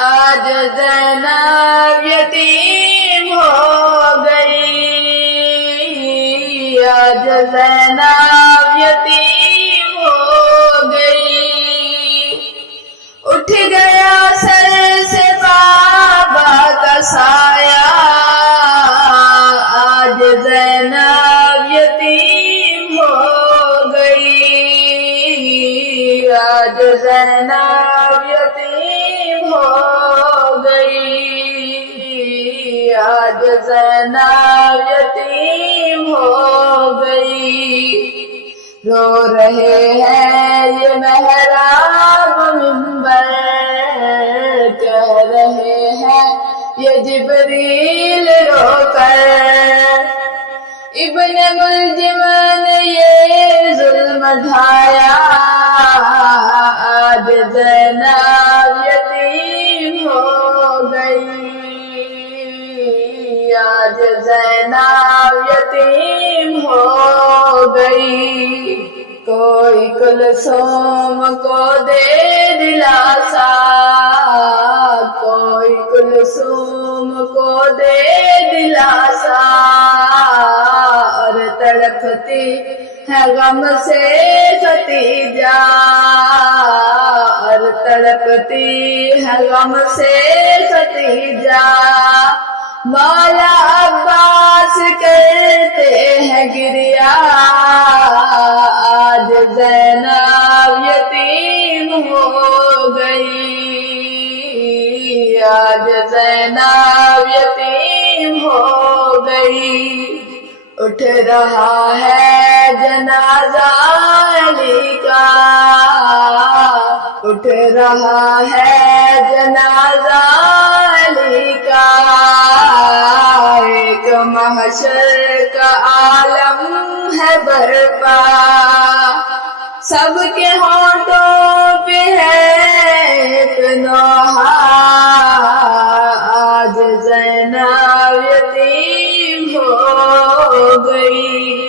آج زینب یتیم ہو گئی، آج زینب یتیم ہو گئی، اٹھ گیا سر سے بابا کا سایہ، آج زینب یتیم ہو گئی، آج زینب یتیم ہو گئی، آج زینب یتیم ہو گئی، رو رہے ہیں یہ محراب منبر، کہہ رہے ہیں یہ جبریل رو کر، ابن ملجم نے یہ ظلم ڈھایا، آج زینب یتیم ہو گئی، آج زینب یتیم ہو گئی، کوئی کلثوم کو دے دلاسا، کوئی کلثوم کو دے دلاسا، اور تڑپتی ہے غم سے ختیجہ، اور تڑپتی ہے غم سے ختیجہ، مولا عباس کرتے ہیں گریہ، آج زینب یتیم ہو گئی، آج زینب یتیم ہو گئی، اٹھ رہا ہے جنازہ علی کا، اٹھ رہا ہے جنازہ علی کا، ایک محشر کا عالم ہے برپا، سب کے ہونٹوں پہ ہے ایک نوحہ، آج زینب یتیم ہو گئی۔